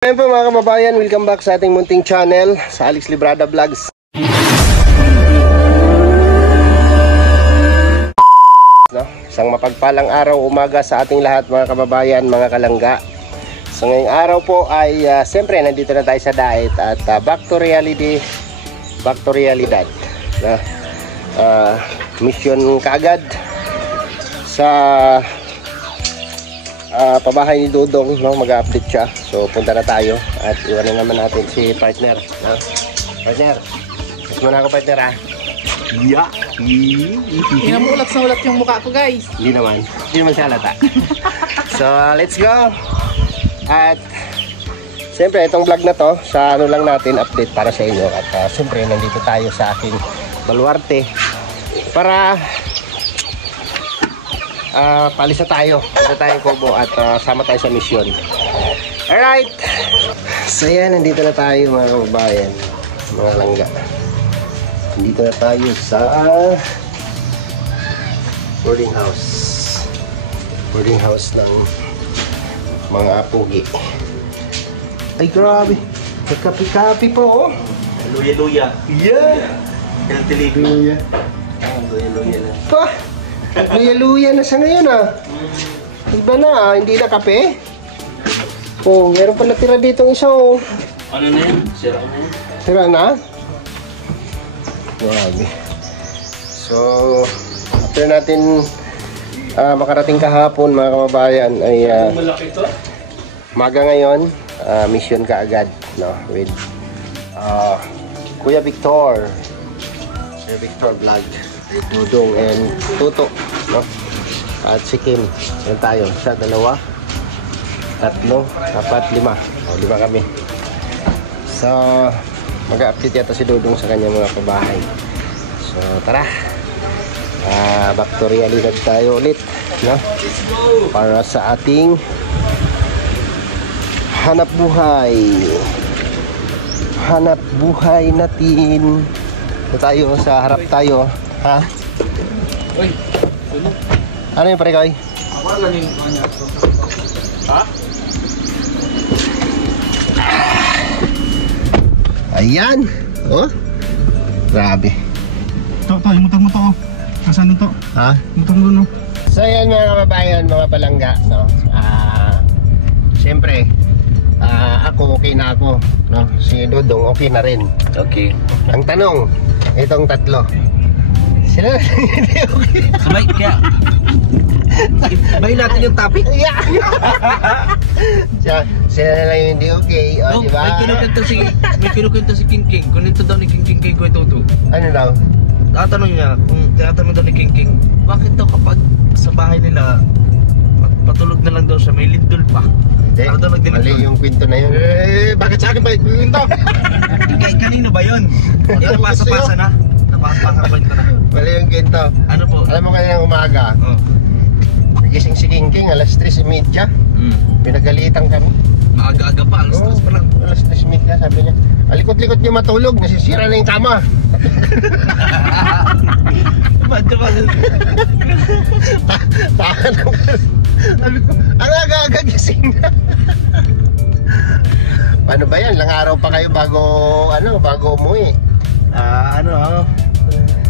Ayan po mga kababayan, welcome back sa ating munting channel, sa Alex Librada Vlogs. No? Isang mapagpalang araw, umaga sa ating lahat mga kababayan, mga kalangga. So ngayong araw po ay siyempre nandito na tayo sa diet at back to reality, back to realidad. No? Mission kaagad sa pabahay ni Dudong, no? Mag-update siya. So punta na tayo at iwanan naman natin si partner, no? Partner, mas muna ako partner ah. Yeah. Inamulat na ulat yung mukha ko guys. Hindi naman siya halata. So let's go. At siyempre itong vlog na to sa ano lang natin, update para sa inyo. At siyempre nandito tayo sa aking baluarte para palis na tayo. Punta tayong Cobo at sama tayo sa mission. Alright. So yan, nandito na tayo mga kababayan, mga langga. Nandito na tayo sa boarding house ng mga pugi. Ay grabe, nagkapi-kapi po oh. Luya-luya. Yeah. Luya. Luya na pa. Luya-luya na sa ngayon ah. Iba na, hindi na kape. Oh, meron pala tira dito isa oh. Ano na yan? Sira na yan? Tira na? Grabe. So, after natin makarating kahapon mga kababayan ay Malaki to? maga ngayon, mission kaagad, no, with Kuya Victor. Kuya Victor Vlog, Dudong and Tuto, no? At si Kim. Yan tayo. Isa, dalawa, tatlo, apat, lima. O, lima kami. So, mag-update yata si Dudong sa kanyang mga pabahay. So, tara. Back to realidad tayo ulit, no? Para sa ating hanap buhay. Hanap buhay natin. Ito tayo, sa harap tayo. Ha? Uy, ano? Ano yung pare koy? Ako lang yung kanya. Ha? Ayan. Oh. Grabe. Ito, yung motor mo to. Nasaan to? Ha? Motor mo no? So yan mga kababayan, mga palangga, no? Siyempre, ako okay na ako, no? Si Dudong okay na rin. Okay. Ang tanong, itong tatlo, sila hindi okay. Sabay, kaya sabay natin yung topic. Yeah. Sila na lang yung hindi okay, o, diba? May kinukwento si King King. Kung ito daw ni King King kwento to. Ano daw? Tatanong niya, tinatanong daw ni King King, bakit daw kapag sa bahay nila patulog na lang daw siya, may lindol pa? Ano daw Mali yung kwento na yun. Bakit sa akin ba yung kwento? Kanino ba yun? Napasa-pasa na? Napasa-pasa kwento na? Mali yung kwento. Ano po? Alam mo kanina umaga, nagising si King King alas 3:30. Pinagalitan kami. Maaga-aga pa, alas 3 pa lang. Alas 3:30 sabi niya. Alikot-likot niyo matulog, nasisira na yung kama. Madyo ka. Tahan ko. Sabi ko, ang aga-aga gising na. Paano ba yan? Ilang araw pa kayo bago umuwi?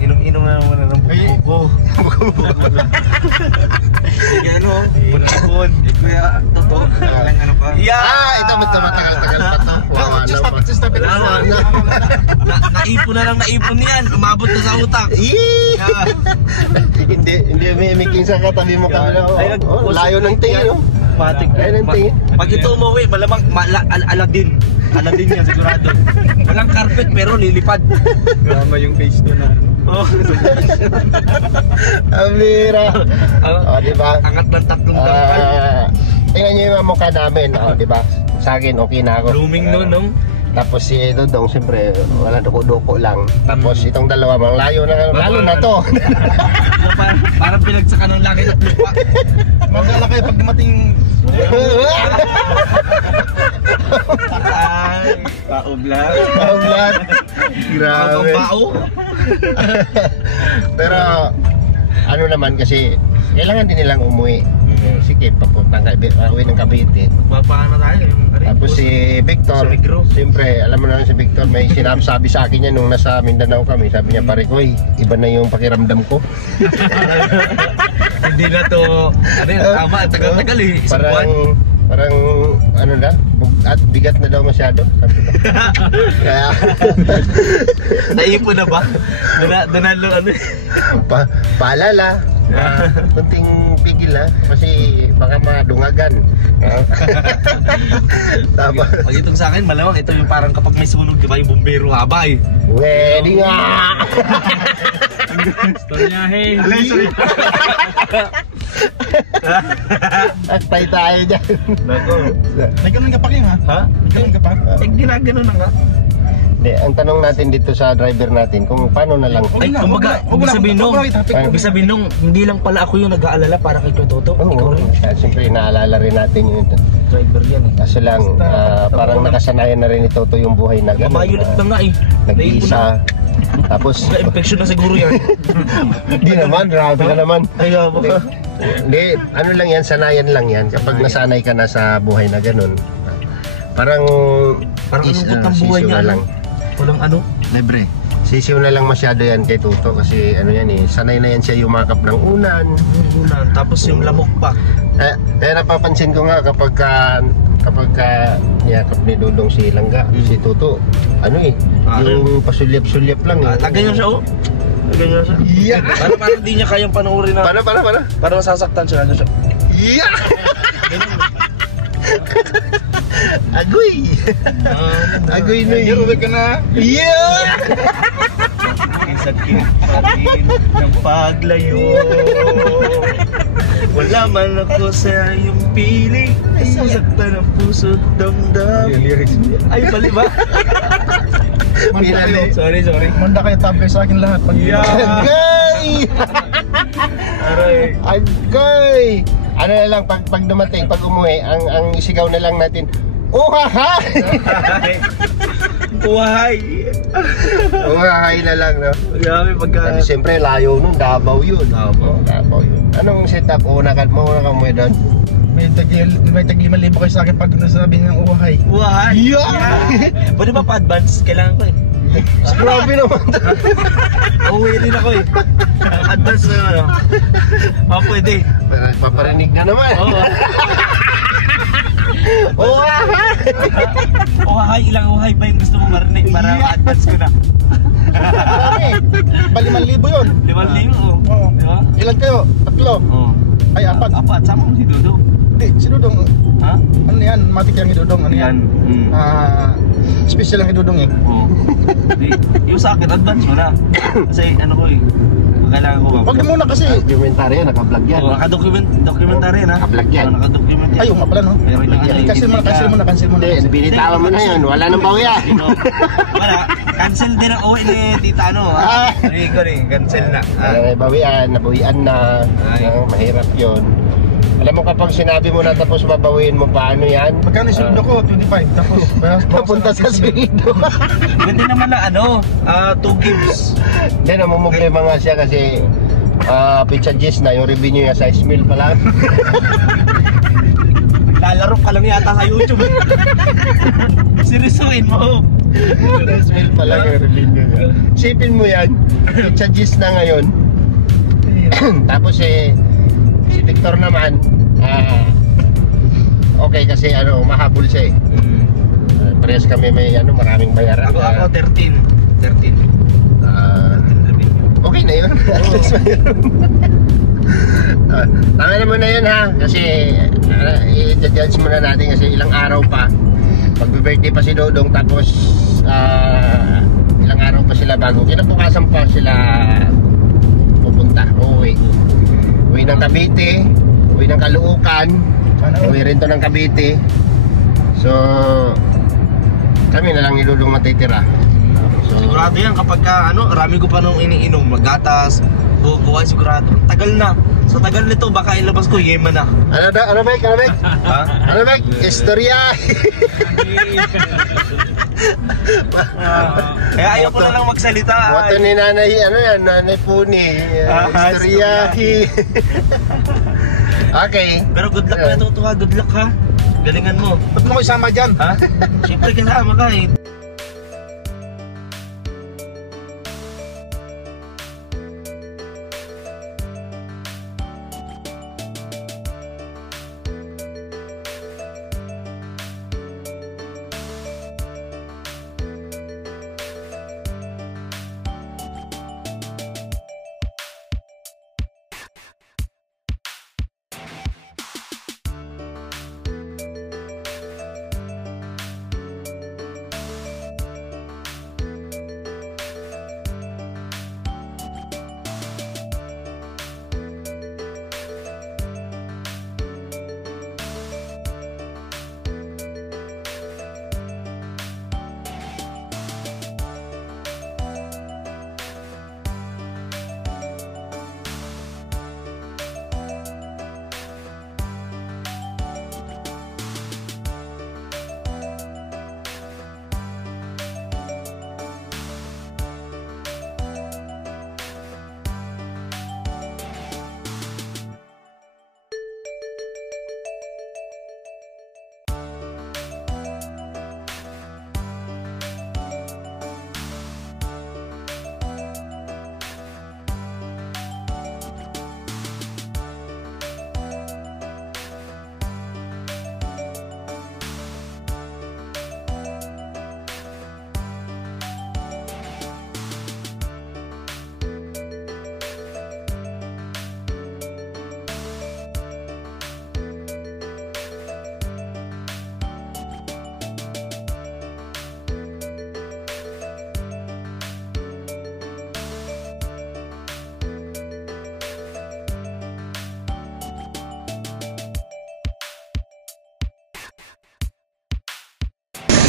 Inom-inom na naman ng buko. Yan o, bunakon. Kaya, totoo. Ano pa? Ito matagal-tagal pa to. Stop it. Naipon na lang naipon niyan. Umabot na sa utak. Hindi may miking sa katabi mo kami na. Layo ng tingin. Matik. Pag ito umuwi, malamang Aladdin. Aladdin yan sigurado. Walang carpet pero lilipad. Tama yung face to na. Amira. Diba? Angat ng tatlong dampal. Tingnan nyo yung mukha namin, diba? Sa akin, okay na ako. Blooming no? Tapos si Dudong, siyempre, wala duko-duko lang. Tapos itong dalawa, mang layo na, lalo na to. Parang pinagsakan ng langit at lupa. Magala kayo pag dumating. Paublat. Grabe. Pero, ano naman kasi, kailangan din nilang umuwi. Sige, papuntang uwi ng Cavite. Magpapaano tayo? Tapos si Victor, Si Migro. siyempre, alam mo na si Victor, may sinabi sa akin niya nung nasa Mindanao kami. Sabi niya, pare ko, iba na yung pakiramdam ko. Hindi na to, ano yun, tama, tagal-tagal eh, isang buwan. Parang, ano na, at bigat na daw masyado. Sabi ko. Kaya, Naipon na ba? Donalo, ano paalala. Kunting pigil ha, kasi baka madungagan. Tama. Pag itong sa akin, malamang ito yung parang kapag may sunog, di ba, yung bumbero haba eh. Pwede nga! Storyahe. Atay tayo dyan. Nako. May ganun ka pa rin ha? Ha? May ganun ka pa? Eh, ginagano na nga. Hindi, ang tanong natin dito sa driver natin, kung paano na lang. Ay, kumbaga, ibig sabihin nung, ibig sabihin nung, hindi lang pala ako yung nag-aalala para kay Toto. Oo, siyempre inaalala rin natin yun. Driver yan eh. Kaso lang, parang nakasanayan na rin ni Toto yung buhay na gano'n. Mabayulit na nga eh. Nag-iisa. Tapos, Infection na siguro yan. hindi naman, grabe ka naman. Ay, Hindi, ano lang yan, sanayan lang yan. Kapag nasanay ka na sa buhay na gano'n, parang lungkot ng buhay sisiw niya. na lang. Walang ano. Libre. Sisiw na lang masyado yan kay Toto kasi ano yan eh, sanay na yan siya yumakap ng unan. Tapos yung lamok pa. Kaya napapansin ko nga kapag niyakap ni Dudong si Langga, si Toto, ano eh, yung pasulyap-sulyap lang eh. Ganyan siya oh. Ganyan siya. Yeah! Parang di niya kayang panoorin na. Paano? Parang masasaktan siya. Ganyan siya. Yeah! Agoy! Agoy na yun. Uwi ka na. Yeah! Sakit pa rin ng paglayo. Wala man ako sa iyong piling. Sasaktan ang puso't damdamin. Ay, mali ba? Sorry. Manda kayo tabay sa akin lahat. Agay! Aray. Agay! Ano na lang, pag dumating, pag umuwi, ang isigaw na lang natin, uhahay! Buhay. Uhahay na lang, no? Grabe pagka... Kasi siyempre, layo nun, Davao yun. Davao yun. Anong setup? Una ka umuwi doon? May tag 5,000 kayo sa akin pag nasabi ng uhay. Buhay. Yeah! Pwede ba pa-advance? Kailangan ko eh. Grabe naman. Uwi din ako eh. Advance na ano. Pwede. Paparinig na naman. Uhahay! Uhahay, ilang uhay ba yung gusto mo marinig para advance ko na? Ba 5,000 yun? 5,000 Oo. Di ba? Ilan kayo? 3? Oo. Ay, 4. Apat, sama mo si Dodo. Hindi, si Dudong. Ha? Ano yan? Matik yan ni Dudong. Ano yan? Special lang ni Dudong eh. Oo. Yung sa akin, advance mo na. Kasi ano ko eh. Kailangan ko ba? Wag na muna kasi. Documentary yan, naka-vlog yan. Naka-documentary na. Naka-vlog yan. Naka-document yan. Ayaw nga pala no. Pero yung ano, Cancel mo na. Hindi, binitawan mo na yun. Wala nang bawi yan. Wala. Cancel din ang uwi ni Tita ano. Sabi ko rin, cancel na. May bawian, nabawian na. Mahirap yun. Alam mo kapag sinabi mo na tapos babawiin mo paano yan? Magkano yung sundo ko? 25. Tapos Papunta sa sweldo. Pwede naman na ano, 2 gives. Hindi, namumblema nga siya kasi pizza G's na yung revenue niya sa Ismail pa lang. Lalaro ka lang yata sa YouTube. Seryosoin mo. Ismail pa lang yung revenue niya. Sipin mo yan, pizza G's na ngayon. Tapos si Victor naman, okay kasi mahabol siya eh. Parehas kami may maraming bayaran. Ako 13. Okay na yun. Tama naman na yun ha. Kasi i-judge muna natin kasi ilang araw pa. Magbe-birthday pa si Dodong tapos ilang araw pa sila bago. Kinabukasan pa sila pupunta. Uwi ng Cavite, uwi ng Caloocan, uwi rin to ng Cavite. So kami na lang ni Dudong matitira. Sigurado yan kapag rami ko pa nung iniinom, magatas, buhay sigurado. Tagal na. Sa tagal nito baka ilabas ko yema na. Ano ba? Ha? Ano ba? Istorya. Kaya ayaw ko na lang magsalita. Wato ni nanay, nanay Puni. Istorya. Okay. Pero good luck na ito ha, good luck ha. Galingan mo. Ba't mo ko isama dyan? Ha? Siyempre kasama ka eh.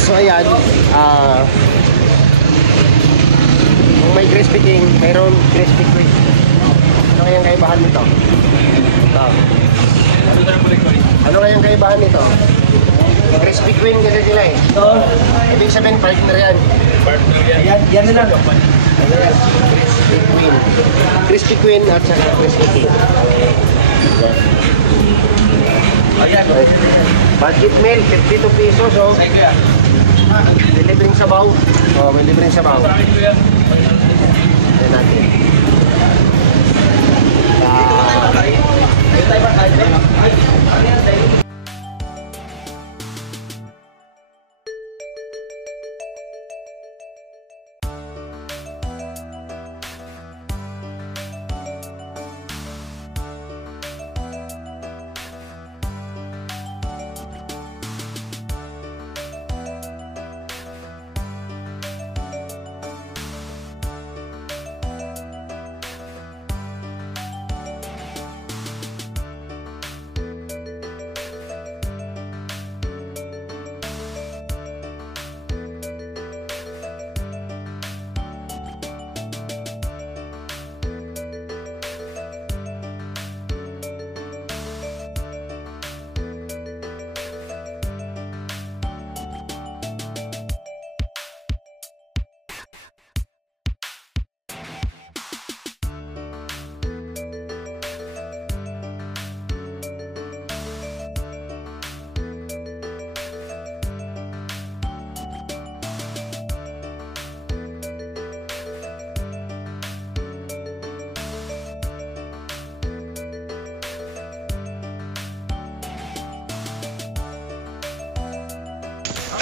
So ayan, kung may crispy king, mayroon crispy quick. Ano kayang kaibahan nito? Ito. Ano kayang kaibahan nito? Crispy queen kasi sila eh. Oo. Ibig sabihin partner yan. Yan na lang. Crispy queen. Crispy queen at saka crispy king. Ayan. Budget meal, 52 pesos oh. May libreng sabaw. Oh, may libreng sabaw. Ayan natin.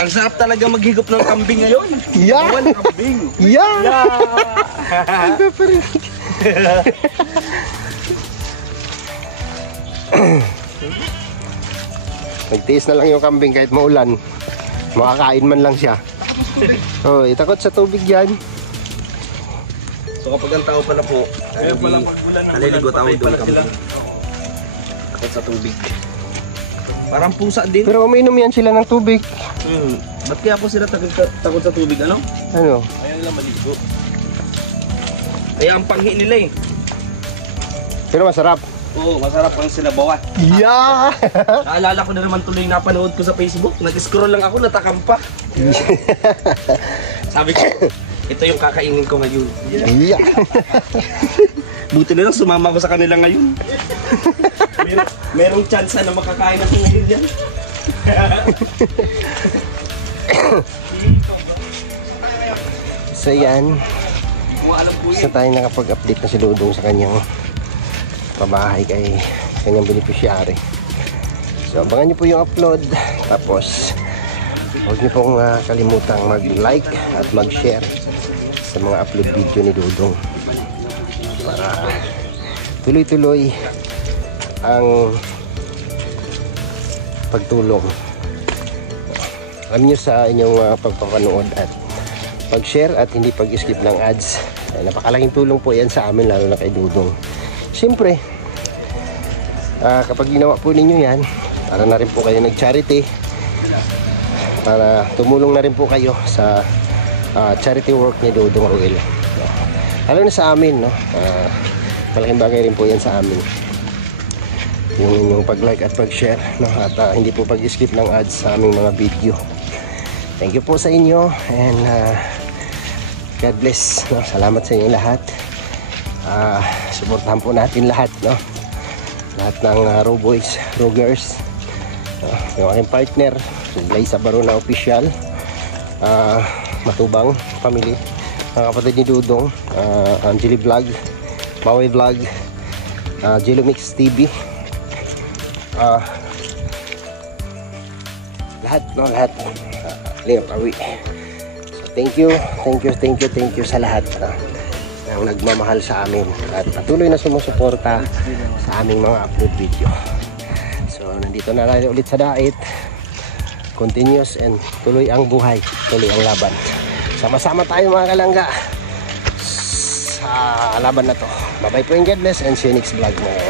Ang sarap talaga maghigop ng kambing ngayon. Yeah! Bawal kambing. Yeah! Nagtiis na lang yung kambing kahit maulan. Makakain man lang siya. Oh, itakot sa tubig yan. So kapag ang tao pala po, naliligo tao doon kambing. Takot sa tubig. Parang pusa din. Pero uminom yan sila ng tubig. Ba't kaya po sila takot sa tubig, ano? Ano? Ayaw nila maligo. Kaya ang panghi nila eh. Pero masarap. Oo, masarap ang sinabawan. Yeah! Naalala ko na naman tuloy na napanood ko sa Facebook. Nag-scroll lang ako, natakam pa. Sabi ko, ito yung kakainin ko ngayon. Yeah! Buti na lang sumama ko sa kanila ngayon. Merong chance na makakain ako ngayon yan. So yan, isa tayo nakapag-update na si Dudong sa kanyang pabahay kay kanyang beneficiary. So abangan nyo po yung upload, tapos huwag nyo pong kalimutang mag-like at mag-share sa mga upload video ni Dudong para tuloy-tuloy ang pagtulong. Alam nyo sa inyong pagpapanood at pag-share at hindi pag-skip ng ads, ay napakalaking tulong po yan sa amin, lalo na kay Dudong. Siyempre, kapag ginawa po ninyo yan, para na rin po kayo nag-charity, para tumulong na rin po kayo sa charity work ni Dudong Ruel. Lalo na sa amin, no? Malaking bagay rin po yan sa amin, yung inyong pag-like at pag-share, no? At hindi po pag-skip ng ads sa aming mga video. Thank you po sa inyo, and God bless, no? Salamat sa inyo lahat. Suportahan po natin lahat, no? Lahat ng Raw Boys, Raw Girls, yung aking partner Liza Barona Official, Matubang Family, mga kapatid ni Dudong, Angeli Vlog, Maui Vlog, Jello Mix TV, lahat, no? Lahat, Lingap Awi. So thank you sa lahat ang nagmamahal sa amin at patuloy na sumusuporta sa aming mga upload video. So nandito na tayo ulit sa Dait. Continuous and tuloy ang buhay, tuloy ang laban. Sama-sama tayo mga kalangga sa laban na to. Bye bye po and God bless, and see you next vlog mga